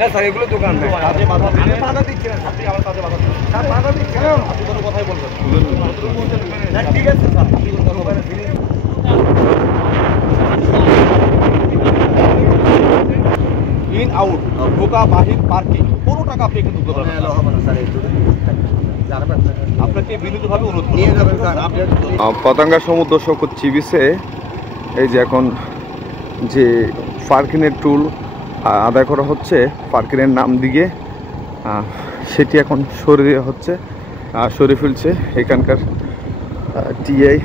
না স্যার, এগুলো দোকান না। কাজে বাধা দিলে বাধা দিচ্ছি না। আপনি আমার কাজে বাধা দিচ্ছেন। স্যার বাধা দিচ্ছি না। আপনি কোনো কথাই বলবেন না। ঠিক আছে স্যার, আপনি কোনো কথা বলবেন না। ইন আউট ঢোকা বাহির পার্কিং কোনো টাকা আপনি এখানে ঢুকতে পারবেন না। হবে না স্যার, এই আপনাকে বিনীতভাবে অনুরোধ নিয়ে যাবেন স্যার। আপনি পতেঙ্গা সমুদ্র সৈকত সি বিচে এই যে এখন যে পার্কিংয়ের টুল আদায় করা হচ্ছে পার্কিংয়ের নাম দিয়ে, সেটি এখন সরিয়ে হচ্ছে, সরিয়ে ফেলছে এখানকার টিআই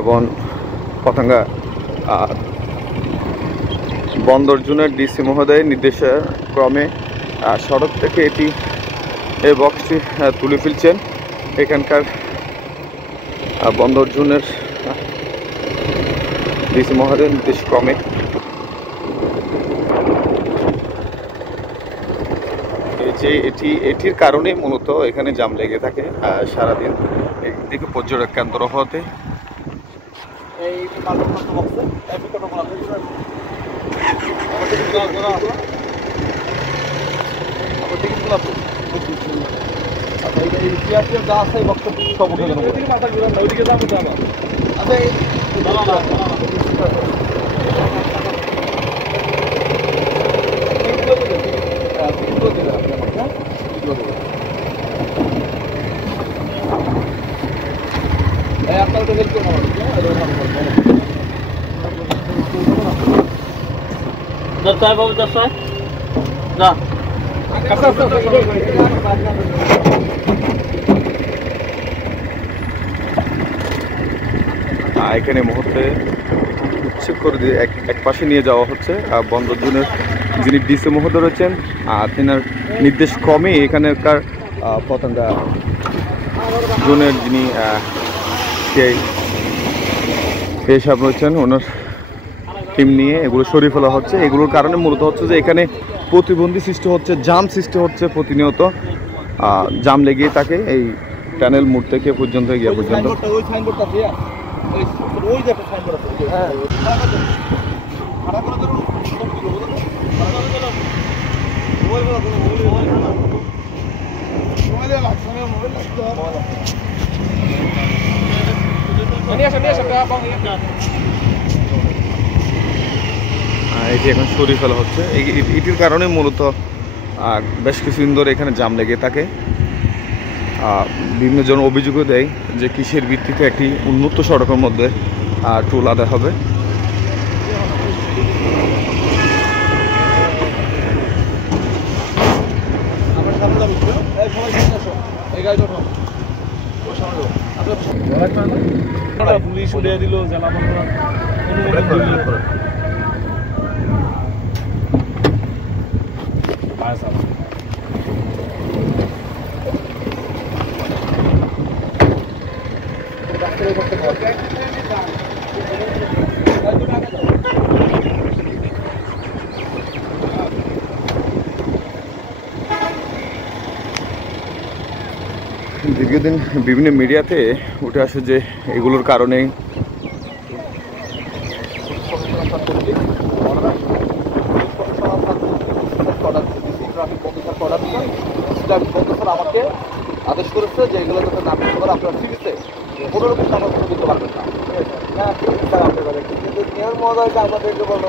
এবং পতেঙ্গা বন্দর জোনের ডিসি মহোদয়ের নির্দেশক্রমে সড়ক থেকে এই বক্সটি তুলে ফেলছেন এখানকার বন্দর জোনের ডিসি মহোদয়ের নির্দেশক্রমে। যে এটির কারণে মূলত এখানে জাম লেগে থাকে সারাদিন একদিকে পর্যটক কেন্দ্র হতে। আপনার হেল্প করবো এখানে মুহূর্তে উচ্ছেদ করে দিয়ে এক পাশে নিয়ে যাওয়া হচ্ছে বন্দর জোনের যিনি ডিসি মহোদয় রয়েছেন, তেনার নির্দেশ ক্রমে এখানকার পতেঙ্গা জোনের যিনি হিসাব রয়েছেন ওনার টিম নিয়ে এগুলো সরিয়ে ফেলা হচ্ছে। এগুলোর কারণে মূলত হচ্ছে যে এখানে প্রতিবন্ধী সৃষ্টি হচ্ছে, জাম সৃষ্টি হচ্ছে, প্রতিনিয়ত জাম লেগেই থাকে এই টানেল মোড় থেকে পর্যন্ত গিয়া পর্যন্ত। এটি এখন সরিয়ে ফেলা হচ্ছে। এটির কারণে মূলত বেশ কিছুদিন ধরে এখানে জাম লেগে থাকে। বিভিন্ন জন অভিযোগও দেয় যে কিসের ভিত্তিতে একটি উন্মুক্ত সড়কের মধ্যে টোল আদায় হবে। পুলিশ উড়িয়ে দিল, জেলা অনুমোদন দিল। দীর্ঘদিন বিভিন্ন মিডিয়াতে উঠে আসে যে এগুলোর কারণেই আমাকে আদেশ করেছে যে এগুলো যাতে না করতে পারে আপনারা ঠিক আছে কোনো রকম টাকা দিতে পারবেন না। কিন্তু নিয়ম মহোদয় আমাদেরকে বললো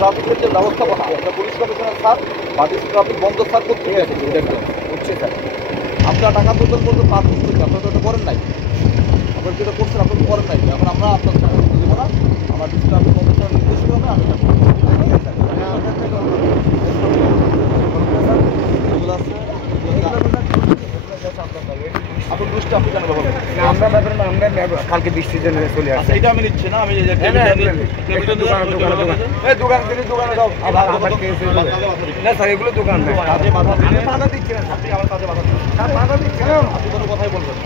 ট্রাফিকের যে ব্যবস্থাপনা পুলিশ কমিশনার স্যার বা ট্রাফিক বন্ধ স্যার করতে হচ্ছে স্যার। আপনারা টাকা তুলবেন বলতে পার করতে আপনারা তো করেন নাই, আপনারা যেটা করছেন আপনারা করেন নাই। এখন আমরা আপনার টাকা তুলতে দেবো না, আমার ট্রাফিক কমিশনার নির্দেশ করবে আমি কালকে বৃষ্টির জন্য চলে আসছে। এটা আমি নিচ্ছি না, আমি না স্যার, এগুলো দোকান না। কাজে বাধা দিলে বাধা দিচ্ছি না। আপনি আমার কাজে বাধা দিচ্ছেন। স্যার বাধা দিচ্ছি না। আপনি কোনো কথাই বলবেন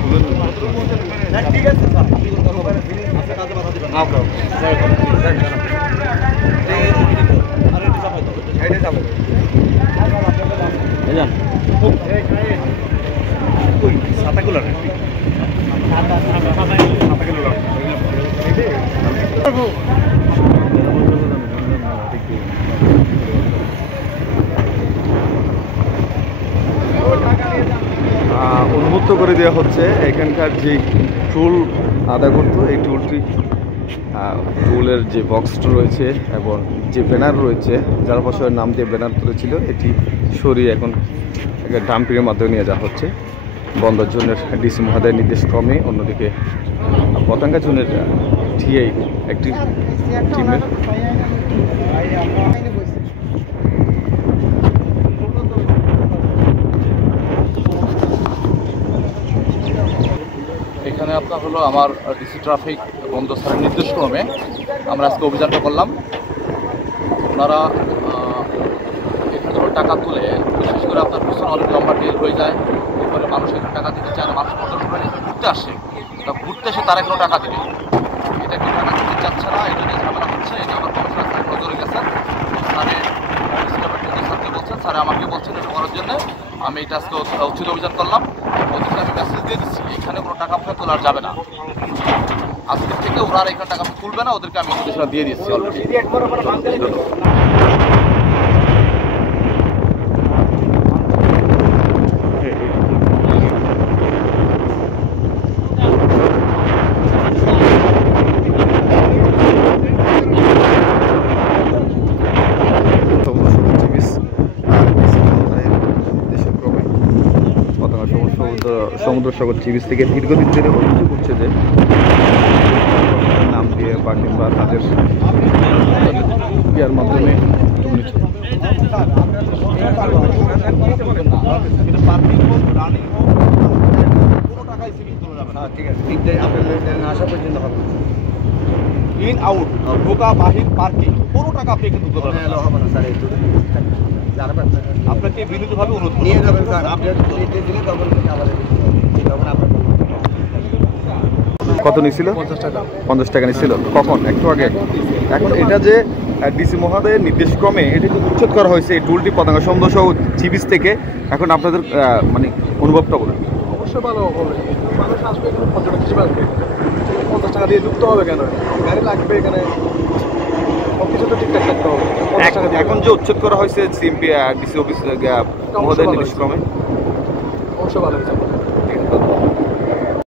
না। ঠিক আছে স্যার, আপনি কোনো কথা বলবেন, আপনি কাজে বাধা দিবেন না। ছাতাগুলো উন্মুক্ত করে দেওয়া হচ্ছে এখানকার যে টুল আদায় করতো এই টুলটি টুলের যে বক্সটা রয়েছে এবং যে ব্যানার রয়েছে যারা বছরের নাম দিয়ে ব্যানার তুলেছিল এটি সরিয়ে এখন ডাম্পিংয়ের মাধ্যমে নিয়ে যাওয়া হচ্ছে বন্দর জোনের ডিসি মহোদয়ের নির্দেশ ক্রমে। অন্যদিকে পতাঙ্গা জোনের টিআই একটি টিমের এখানে আপনার হলো আমার ডিসি ট্রাফিক বন্দর স্যারের নির্দেশক্রমে আমরা আজকে অভিযানটা করলাম। ওনারা এখানে যখন টাকা তুলে বিশেষ করে আপনার পিছনে অনেক লম্বা টেল হয়ে যায়, এরপরে মানুষ এখানে টাকা দিতে চায় না, মানুষ পর্যটন ঘুরতে আসে, তা ঘুরতে এসে তারা এখানে টাকা দেবে, এটা কেউ টাকা দিতে চাচ্ছে না, এটা নিয়ে ঝামেলা হচ্ছে। এটা আমার কমিশনার স্যার নজরে গেছেন, স্যারে স্যারকে বলছেন, স্যারে আমাকে বলছেন এটা করার জন্য। আমি এটা আজকে উচিত অভিযান করলাম। ওদেরকে আমি মেসেজ দিয়ে দিচ্ছি এখানে কোনো টাকা পয়সা তোলা যাবে না, আজকের থেকে ওরা আর এখানে টাকা তুলবে না, ওদেরকে আমি নির্দেশনা দিয়ে দিচ্ছি অলরেডি। সমুদ্র সাগর সি বিচ থেকে দীর্ঘদিন ধরে অভিযোগ করছে যে নাম দিয়ে বা কিংবা তাদের ইয়ার মাধ্যমে আসা পর্যন্ত হবে ইন আউট ঢোকা বাহির পার্কিং কোনো টাকা আপনি এখানে তুলতে পারবেন না। হবে না স্যার, এই আপনাকে বিনীতভাবে অনুরোধ নিয়ে যাবেন স্যার, আপনি দিলে তখন কত নিছিল? 50 টাকা নিছিল। কখন? একটু আগে। এখন এটা যে ডিসি মহোদয়ের নির্দেশক্রমে এটা যে উচ্ছেদ করা হয়েছে এই টুলটি পতাঙ্গা সমুদ্র সহ সি বিচ থেকে, এখন আপনাদের মানে অনুভবটা বলেন। অবশ্যই ভালো হবে, মানুষ আসবে এখানে, পর্যটক হিসেবে আসবে, 50 টাকা দিয়ে ঢুকতে হবে কেন? গাড়ি লাগবে এখানে, সব কিছু তো ঠিকঠাক থাকতে হবে। এখন যে উচ্ছেদ করা হয়েছে সিএমপি ডিসি অফিস মহোদয়ের নির্দেশক্রমে অবশ্যই ভালো হয়েছে।